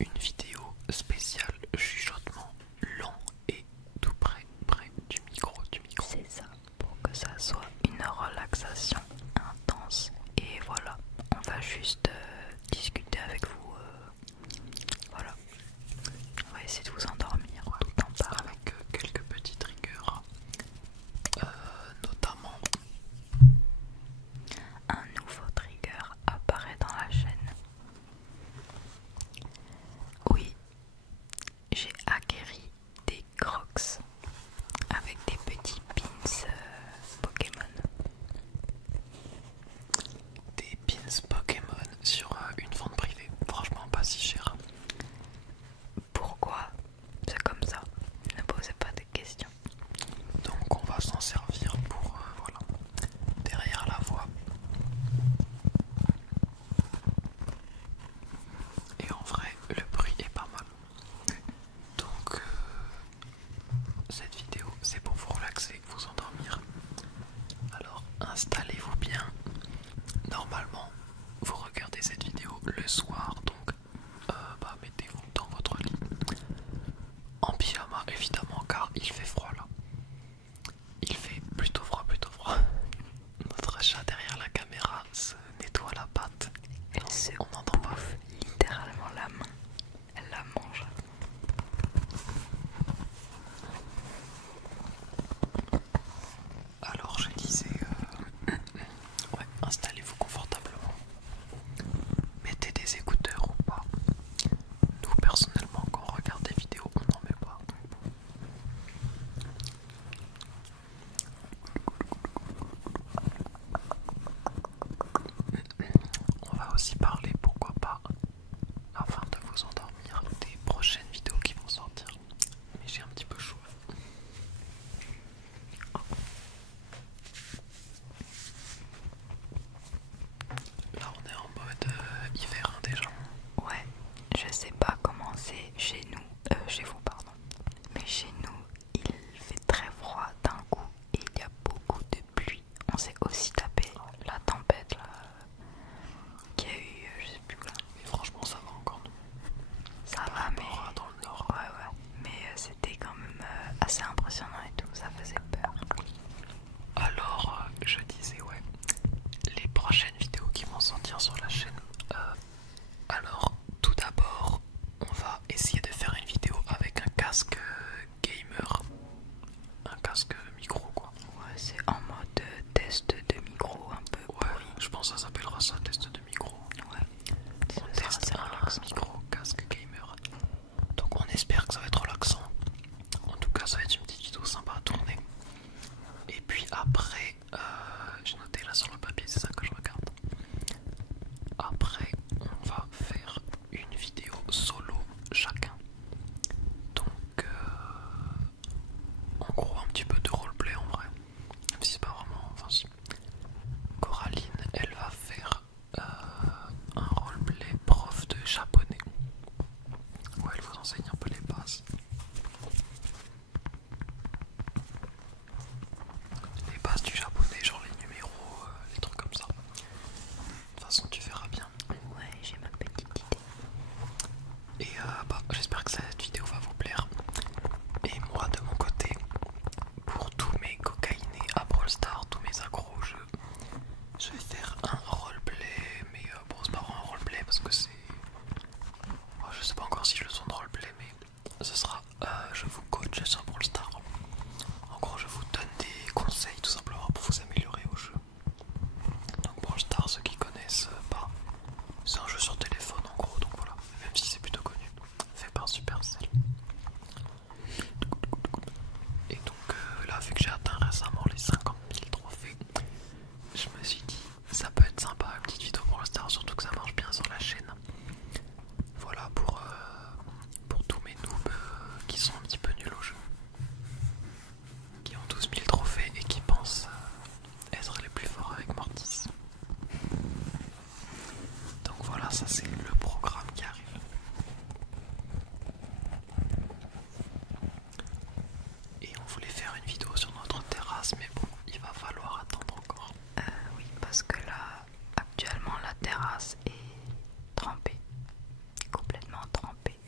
une vidéo spéciale chuchotement lent et tout près du micro. C'est ça, pour que ça soit une relaxation intense. Et voilà, on va juste discuter avec vous. Voilà, on va essayer de vous endormir tout en parlant. Avec quelques petits triggers, notamment Un nouveau trigger apparaît dans la chaîne. Oui, j'ai acquéri des Crocs avec des petits pins Pokémon. des pins Pokémon sur une vente privée, franchement pas si cher. Pourquoi? C'est comme ça, ne posez pas de questions. Donc on va s'en servir pour voilà, derrière la voix. Et en vrai, le prix est pas mal. Donc cette vidéo, c'est pour vous relaxer, vous endormir. Alors installez-vous bien. Normalement, vous regardez cette vidéo le soir, donc mettez-vous dans votre lit. En pyjama évidemment, car il fait froid là. Il fait plutôt froid. Notre chat derrière la caméra se nettoie la patte. Elle se On n'entend pas. bouffe littéralement la main. Elle la mange. Alors je disais, ouais, installez-vous confortablement. Mettez des écouteurs ou pas. Nous personnellement, quand on regarde des vidéos, on n'en met pas. On va aussi parler, pourquoi pas, afin de vous endormir, des prochaines vidéos qui vont sortir. Mais j'ai un petit peu chaud. Là on est en mode hiver hein, déjà. Ouais, je sais pas comment c'est chez nous, chez vous pardon, mais chez nous il fait très froid d'un coup et il y a beaucoup de pluie. On s'est aussi tapé la tempête là, qu'il y a eu, je sais plus là. Mais franchement ça va encore nous. Ça Par va rapport mais à dans le nord. ouais, mais c'était quand même assez impressionnant et tout, ça faisait peur. Alors je disais ouais, les prochaines vidéos qui vont sortir sur la chaîne. Alors tout d'abord on va essayer de faire une vidéo avec un casque gamer. Un casque micro quoi. Ouais, c'est en mode test de micro un peu Ouais, pourri. je pense que ça s'appellera ça, test de micro. Ouais, On teste un micro casque gamer. Donc on espère que ça va être relaxant. En tout cas ça va être une petite vidéo sympa à tourner. Et puis après, j'ai noté là sur le papier, c'est ça que je regarde. Après on va faire une vidéo solo chacun. Donc en gros un petit peu de roleplay en vrai. Même si c'est pas vraiment, enfin si. Coraline elle va faire un roleplay prof de japonais où elle vous enseigne un peu les bases. Les bases du japonais, genre les numéros, les trucs comme ça. De toute façon tu verras bien. Ouais, j'ai ma petite idée. Et j'espère que cette vidéo va vous plaire. Et moi de mon côté, pour tous mes cocaïnés à Brawl Stars, tous mes accros au jeu, je vais faire un roleplay, mais bon c'est pas vraiment un roleplay parce que c'est... je sais pas encore si je le sens de roleplay, mais ce sera je vous coach sur Brawl Stars. En gros je vous donne des conseils tout simplement pour vous améliorer au jeu. Donc Brawl Stars, ceux qui connaissent pas, c'est un jeu sur téléphone en gros, donc voilà, même si c'est plutôt connu, fait par Supercell. Et donc là vu que j'ai atteint récemment les 50 000 trophées, je me suis dit ça peut être sympa une petite vidéo Brawl Stars, surtout que ça marche bien sur la chaîne. Voilà pour tous mes noobs qui sont un petit peu nuls au jeu, qui ont 12 000 trophées et qui pensent être les plus forts avec Mortis. Donc voilà, ça c'est le programme qui arrive. Et on voulait faire une vidéo sur notre terrasse, mais bon, il va falloir attendre encore. Oui, parce que là, actuellement, la terrasse est trempée. Complètement trempée.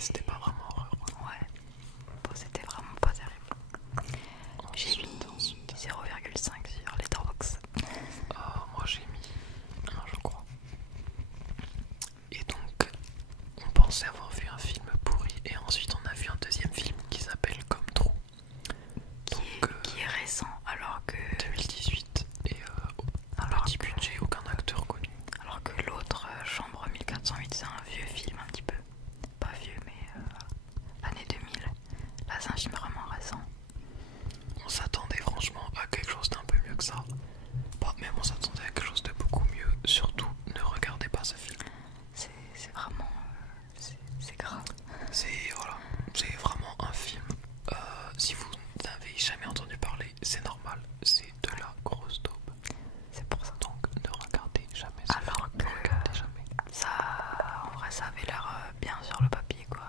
c'était pas vraiment horreur. Ouais, bon, c'était vraiment pas terrible. J'ai mis Ensuite, 0,5 sur Letterboxd. moi j'ai mis 1 je crois. Et donc on pensait avoir vu un film pourri et ensuite on a vu un deuxième film qui s'appelle Comme Trou. Qui est récent alors que 2018 et alors petit budget, aucun acteur connu. alors que l'autre Chambre 1408 c'est un vieux film un petit peu. Pas vieux mais année 2000. Là c'est un film vraiment récent. On s'attendait franchement à quelque chose d'un peu mieux que ça. Bah, même on s'attendait à quelque chose de beaucoup mieux. Surtout, ne regardez pas ce film. C'est vraiment c'est grave. C'est vraiment un film. Si vous n'avez jamais entendu parler, c'est normal. C'est de la grosse daube. C'est pour ça. Donc ne regardez jamais ce Alors film. que Ne regardez jamais. ça, en vrai, ça avait l'air bien sur le papier, quoi.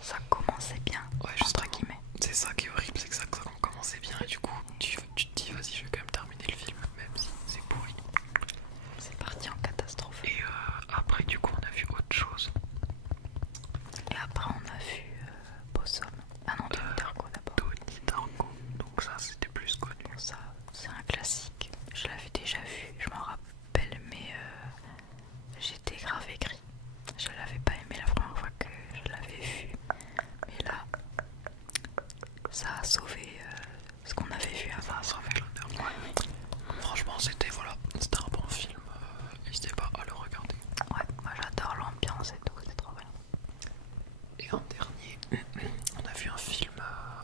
Ça commençait bien, Ouais, entre justement. guillemets. C'est ça qui est horrible, c'est que ça commençait bien et du coup tu te dis vas-y je vais quand même terminer le film même si c'est pourri. C'est parti en catastrophe. Et après du coup on a vu autre chose. Et après, on a vu Possum. Ah non, Donnie Darko d'abord. Donnie Darko. Donc ça c'était plus connu. Bon, ça, c'est un classique. Je l'avais déjà vu, je m'en rappelle, mais j'étais grave aigrie. Je l'avais pas aimé la première fois que je l'avais vu. Mais là, ça a sauvé ce qu'on avait vu avant. Ça fait l'honneur. Ouais. Franchement c'était un bon film. N'hésitez pas à le regarder. Ouais, moi j'adore l'ambiance et tout, c'est trop bien. Et en dernier, on a vu un film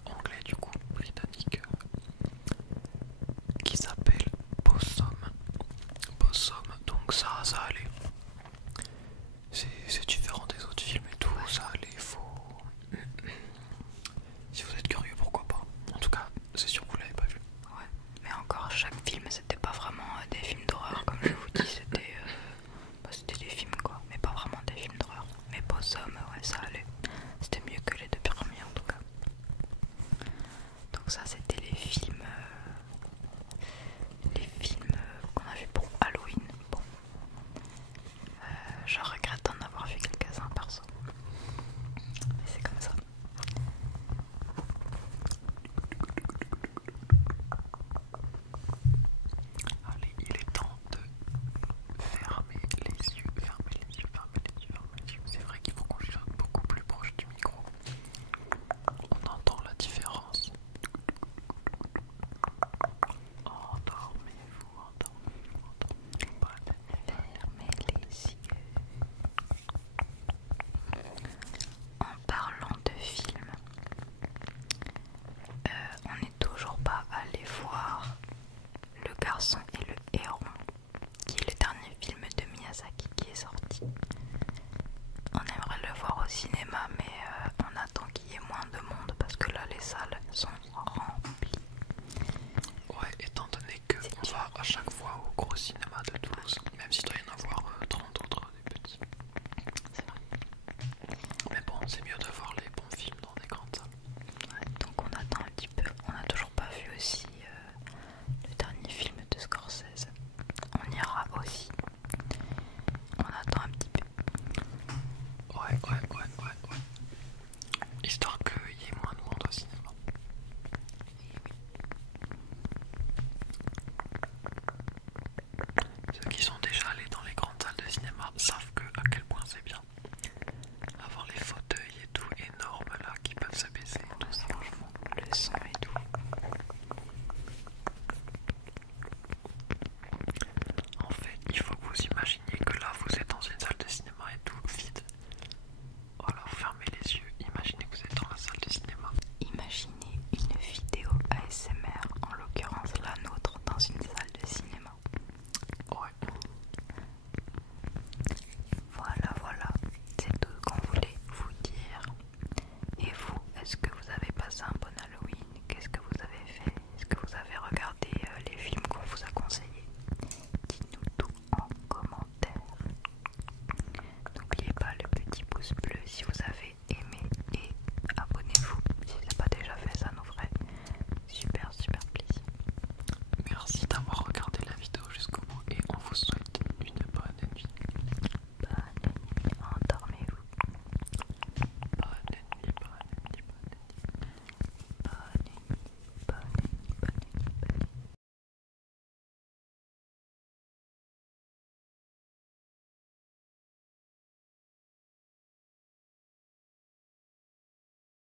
anglais du coup, britannique, qui s'appelle Possum. Possum, donc ça allait. C'est différent des autres films et tout, ça allait, Si vous êtes curieux, pourquoi pas. En tout cas, c'est sûr que vous l'avez pas vu. Ouais, mais encore, chaque film, c'était pas vraiment des films d'horreur, comme je vous dis, c'était des films quoi, mais pas vraiment des films d'horreur. Mais Possum, ouais, ça allait. C'était mieux que les deux premiers en tout cas. Donc ça, c'était les films qu'on a vus pour Halloween. Bon, je regrette d'en avoir vu quelques-uns perso, mais c'est comme ça. Allez, il est temps de fermer les yeux, fermer les yeux, fermer les yeux, fermer les yeux. C'est vrai qu'il faut qu'on soit beaucoup plus proche du micro. On entend la différence. Endormez-vous, endormez-vous, endormez-vous. Fermez les yeux. En parlant de films, on n'est toujours pas allé voir Le Garçon et le Héron, qui est le dernier film de Miyazaki qui est sorti. On aimerait le voir au cinéma, mais on attend qu'il y ait moins de monde parce que là les salles sont remplies. Ouais, étant donné qu'on va à chaque fois au gros cinéma de Toulouse, même s'il doit y en avoir 30 autres des petits. C'est vrai. Mais bon, c'est mieux de voir les bons films dans des grandes salles. Ouais, donc on attend un petit peu. On n'a toujours pas vu aussi le dernier film de Scorsese. On ira aussi. On attend un petit peu. Ouais. Histoire